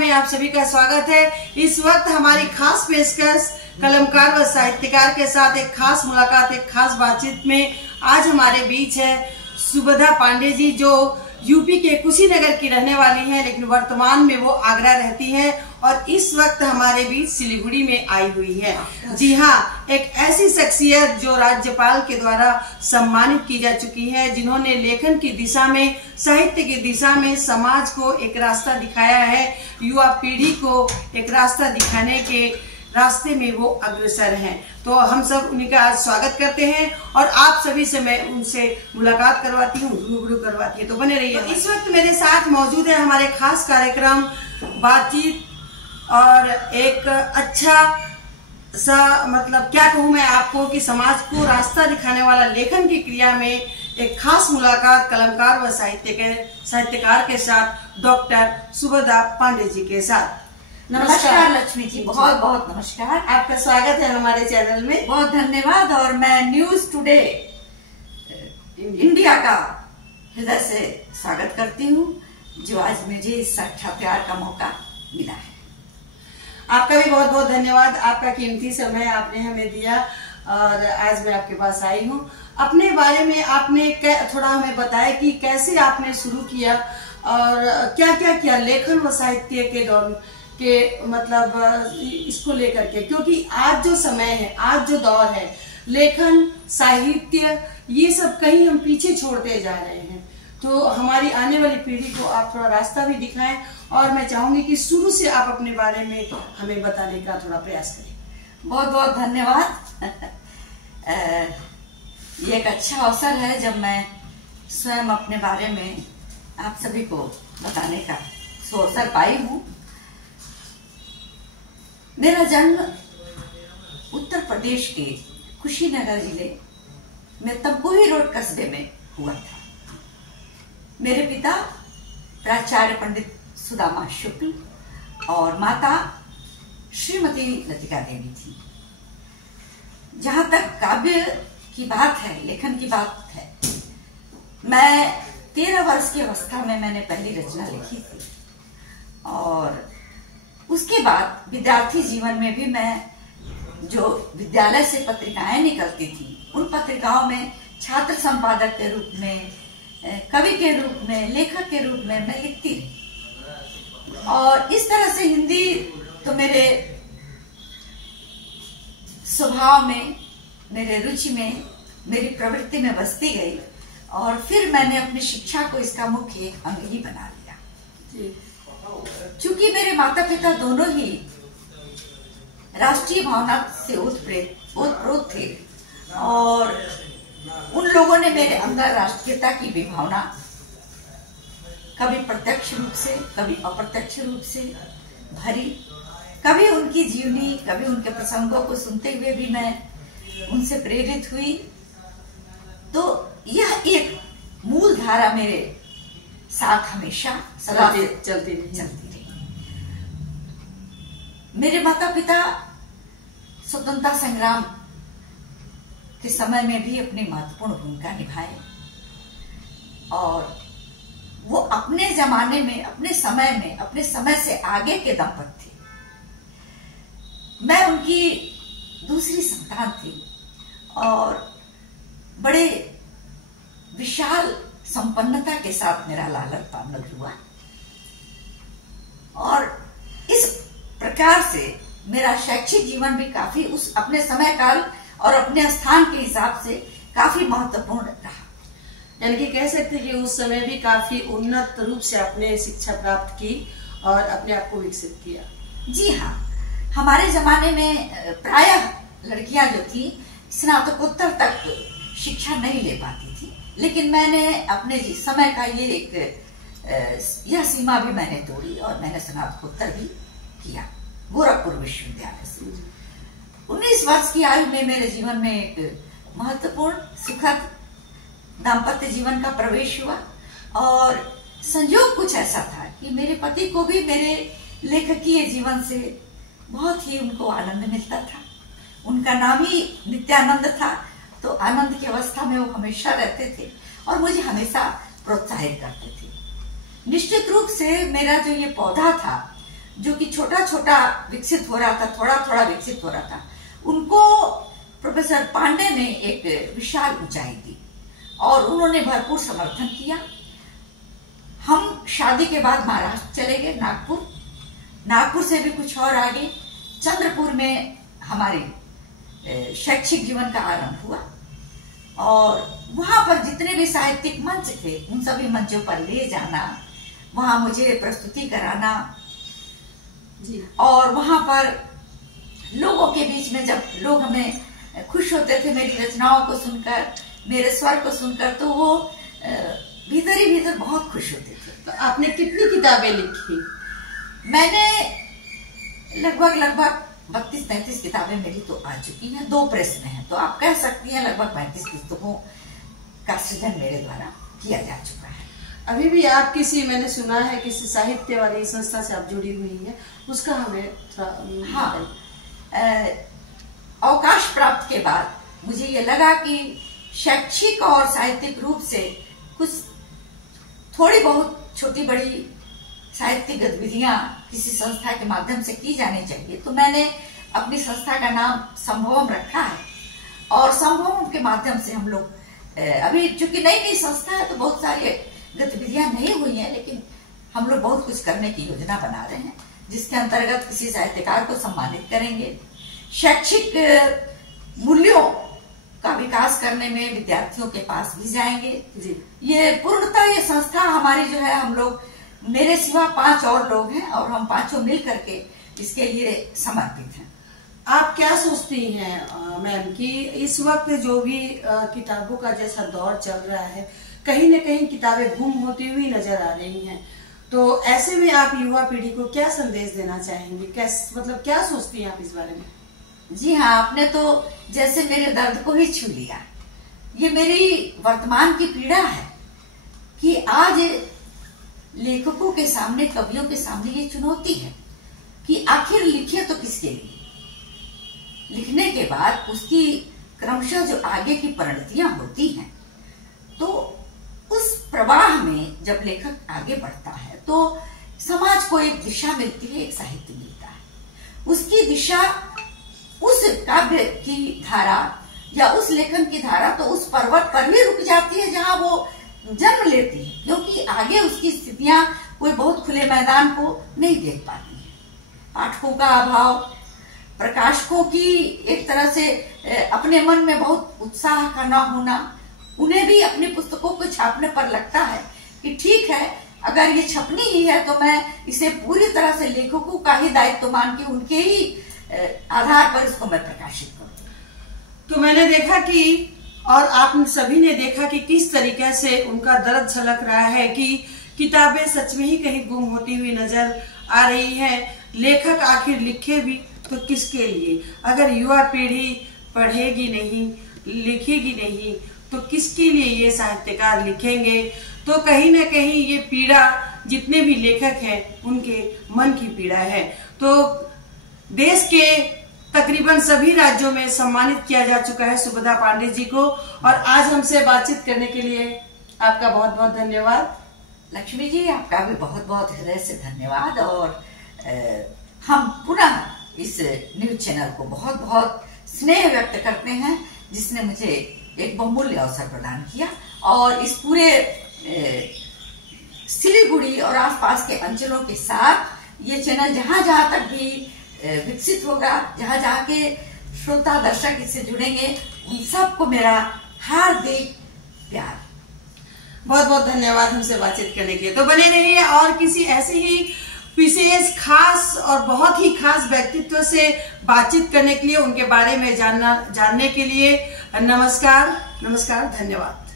में आप सभी का स्वागत है। इस वक्त हमारी खास पेशकश कलमकार व साहित्यकार के साथ एक खास मुलाकात, एक खास बातचीत में आज हमारे बीच है सुबधा पांडे जी, जो यूपी के कुशीनगर की रहने वाली हैं, लेकिन वर्तमान में वो आगरा रहती हैं और इस वक्त हमारे बीच सिलीगुड़ी में आई हुई है। जी हाँ, एक ऐसी शख्सियत जो राज्यपाल के द्वारा सम्मानित की जा चुकी है, जिन्होंने लेखन की दिशा में, साहित्य की दिशा में समाज को एक रास्ता दिखाया है, युवा पीढ़ी को एक रास्ता दिखाने के रास्ते में वो अग्रसर हैं। तो हम सब उन्हीं का आज स्वागत करते हैं और आप सभी से मैं उनसे मुलाकात करवाती हूँ, रूबरू करवाती हूँ। तो बने रहिए। तो इस वक्त मेरे साथ मौजूद है हमारे खास कार्यक्रम बातचीत और एक अच्छा सा, मतलब क्या कहूँ मैं आपको, कि समाज को रास्ता दिखाने वाला लेखन की क्रिया में एक खास मुलाकात कलमकार व साहित्यकार के साथ डॉक्टर सुबधा पांडे जी के साथ। नमस्कार लक्ष्मी जी, बहुत बहुत नमस्कार। आपका स्वागत है हमारे चैनल में। बहुत धन्यवाद। और मैं न्यूज टुडे इंडिया का हृदय से स्वागत करती हूँ, जो आज मुझे इस साक्षात्कार का मौका मिला है। आपका भी बहुत बहुत धन्यवाद। आपका कीमती समय आपने हमें दिया और आज मैं आपके पास आई हूँ। अपने बारे में आपने थोड़ा हमें बताया कि कैसे आपने शुरू किया और क्या क्या किया लेखन व साहित्य के दौर के, मतलब इसको लेकर के, क्योंकि आज जो समय है, आज जो दौर है, लेखन साहित्य ये सब कहीं हम पीछे छोड़ते जा रहे हैं। तो हमारी आने वाली पीढ़ी को आप थोड़ा रास्ता भी दिखाएं और मैं चाहूंगी कि शुरू से आप अपने बारे में हमें बताने का थोड़ा प्रयास करें। बहुत बहुत धन्यवाद। ये एक अच्छा अवसर है जब मैं स्वयं अपने बारे में आप सभी को बताने का अवसर पाई हूँ। मेरा जन्म उत्तर प्रदेश के कुशीनगर जिले में तमकुही रोड कस्बे में हुआ था। मेरे पिता प्राचार्य पंडित सुदामा शुक्ल और माता श्रीमती लतिका देवी थी। जहां तक काव्य की बात है, लेखन की बात है, मैं 13 वर्ष की अवस्था में मैंने पहली रचना लिखी थी और उसके बाद विद्यार्थी जीवन में भी मैं, जो विद्यालय से पत्रिकाएं निकलती थी, उन पत्रिकाओं में छात्र संपादक के रूप में, कवि के रूप में, लेखक के रूप में मैं लिखती रही। और इस तरह से हिंदी तो मेरे स्वभाव में, मेरे रुचि में, मेरी प्रवृत्ति में बसती गई और फिर मैंने अपनी शिक्षा को इसका मुख्य अंग ही बना लिया। चूंकि मेरे माता पिता दोनों ही राष्ट्रीय भावना से ओतप्रोत थे और उन लोगों ने मेरे अंदर राष्ट्रीयता की भी भावना कभी प्रत्यक्ष रूप से, कभी अप्रत्यक्ष रूप से भरी। कभी उनकी जीवनी, कभी उनके प्रसंगों को सुनते हुए भी मैं उनसे प्रेरित हुई। तो यह एक मूल धारा मेरे साथ हमेशा चलती रही। मेरे माता पिता स्वतंत्रता संग्राम के समय में भी अपनी महत्वपूर्ण भूमिका निभाए और वो अपने जमाने में, अपने समय में, अपने समय से आगे के दंपत थे। मैं उनकी दूसरी संतान थी और बड़े विशाल संपन्नता के साथ मेरा लालन पालन हुआ और इस प्रकार से मेरा शैक्षिक जीवन भी काफी उस अपने समय काल और अपने स्थान के हिसाब से काफी महत्वपूर्ण रहा। यानी कि कह सकते हैं कि उस समय भी काफी उन्नत रूप से आपने शिक्षा प्राप्त की और अपने आप को विकसित किया। जी हाँ, हमारे जमाने में प्रायः लड़कियां जो थी स्नातकोत्तर तक शिक्षा नहीं ले पाती थी, लेकिन मैंने अपने समय का ये यह सीमा भी मैंने तोड़ी और मैंने स्नातकोत्तर भी किया गोरखपुर विश्वविद्यालय से। 19 वर्ष की आयु में मेरे जीवन में एक महत्वपूर्ण सुखद दाम्पत्य जीवन का प्रवेश हुआ और संयोग कुछ ऐसा था कि मेरे पति को भी मेरे लेखकीय जीवन से बहुत ही उनको आनंद मिलता था। उनका नाम ही नित्यानंद था, तो आनंद की अवस्था में वो हमेशा रहते थे और मुझे हमेशा प्रोत्साहित करते थे। निश्चित रूप से मेरा जो ये पौधा था जो कि छोटा छोटा विकसित हो रहा था, थोड़ा थोड़ा विकसित हो रहा था, उनको प्रोफेसर पांडे ने एक विशाल ऊंचाई दी और उन्होंने भरपूर समर्थन किया। हम शादी के बाद महाराष्ट्र चले गए, नागपुर से भी कुछ और आगे चंद्रपुर में हमारे शैक्षिक जीवन का आरंभ हुआ और वहां पर जितने भी साहित्यिक मंच थे उन सभी मंचों पर ले जाना, वहां मुझे प्रस्तुति कराना जी। और वहां पर लोगों के बीच में जब लोग हमें खुश होते थे मेरी रचनाओं को सुनकर, मेरे स्वर को सुनकर, तो वो भीतर ही भीतर बहुत खुश होते थे। तो आपने कितनी किताबें लिखी? मैंने लगभग 32-33 किताबें मेरी तो आ चुकी हैं, 2 प्रेस में हैं, तो आप कह सकती हैं लगभग 35 पुस्तकों का सृजन मेरे द्वारा किया जा चुका है। अभी भी आप मैंने सुना है किसी साहित्य वाली संस्था से आप जुड़ी हुई हैं, उसका हमें हाँ, अवकाश प्राप्त के बाद मुझे ये लगा कि शैक्षिक और साहित्यिक रूप से कुछ थोड़ी बहुत छोटी बड़ी साहित्यिक गतिविधियां किसी संस्था के माध्यम से की जानी चाहिए। तो मैंने अपनी संस्था का नाम संभवम रखा है और संभवम के माध्यम से हम लोग अभी चूंकि नई संस्था है तो बहुत सारी गतिविधियां नहीं हुई हैं, लेकिन हम लोग बहुत कुछ करने की योजना बना रहे हैं, जिसके अंतर्गत किसी साहित्यकार को सम्मानित करेंगे, शैक्षिक मूल्यों का विकास करने में विद्यार्थियों के पास भी जाएंगे जी। ये पूर्णतः ये संस्था हमारी जो है, हम लोग मेरे सिवा 5 और लोग हैं और हम 5 मिल करके इसके लिए समर्पित हैं। आप क्या सोचती हैं मैम कि इस वक्त जो भी किताबों का जैसा दौर चल रहा है, कहीं न कहीं किताबें गुम होती हुई नजर आ रही हैं, तो ऐसे में आप युवा पीढ़ी को क्या संदेश देना चाहेंगे? क्या सोचती हैं आप इस बारे में? जी हाँ, आपने तो जैसे मेरे दर्द को ही छू लिया। ये मेरी वर्तमान की पीड़ा है कि आज लेखकों के सामने, कवियों के सामने ये चुनौती है कि आखिर लिखे तो किसके लिए। लिखने के बाद उसकी क्रमशः जो आगे की परिणतियां होती हैं, तो उस प्रवाह में जब लेखक आगे बढ़ता है तो समाज को एक दिशा मिलती है, एक साहित्य मिलता है। उसकी दिशा उस काव्य की धारा या उस लेखन की धारा तो उस पर्वत पर ही रुक जाती है जहां वो जन्म लेती है, क्योंकि आगे उसकी स्थितियां कोई बहुत खुले मैदान को नहीं देख पाती है। पाठकों का अभाव, प्रकाशकों की एक तरह से अपने मन में बहुत उत्साह का न होना, उन्हें भी अपनी पुस्तकों को छापने पर लगता है कि ठीक है, अगर ये छपनी ही है तो मैं इसे पूरी तरह से लेखकों का ही दायित्व मान के उनके ही आधार पर इसको मैं प्रकाशित करूं। तो मैंने देखा कि और आप सभी ने देखा कि किस तरीके से उनका दर्द झलक रहा है कि किताबें सच में ही कहीं गुम होती हुई नजर आ रही हैं। लेखक आखिर लिखे भी तो किसके लिए? अगर युवा पीढ़ी पढ़ेगी नहीं, लिखेगी नहीं, तो किसके लिए ये साहित्यकार लिखेंगे? तो कहीं ना कहीं ये पीड़ा जितने भी लेखक हैं उनके मन की पीड़ा है। तो देश के तकरीबन सभी राज्यों में सम्मानित किया जा चुका है सुभद्रा पांडे जी को, और आज हमसे बातचीत करने के लिए आपका बहुत बहुत धन्यवाद। लक्ष्मी जी, आपका भी बहुत बहुत हृदय से धन्यवाद। और हम पुनः इस न्यूज चैनल को बहुत बहुत स्नेह व्यक्त करते हैं, जिसने मुझे एक बहुमूल्य अवसर प्रदान किया। और इस पूरे सिलीगुड़ी और आसपास के अंचलों के साथ ये चैनल जहां जहां तक भी विकसित होगा, जहां जहां के श्रोता दर्शक इससे जुड़ेंगे, उन सबको मेरा हार्दिक प्यार। बहुत बहुत धन्यवाद हमसे बातचीत करने के लिए। तो बने रहिए और किसी ऐसे ही विशेष, खास और बहुत ही खास व्यक्तित्व से बातचीत करने के लिए, उनके बारे में जानने के लिए नमस्कार, धन्यवाद।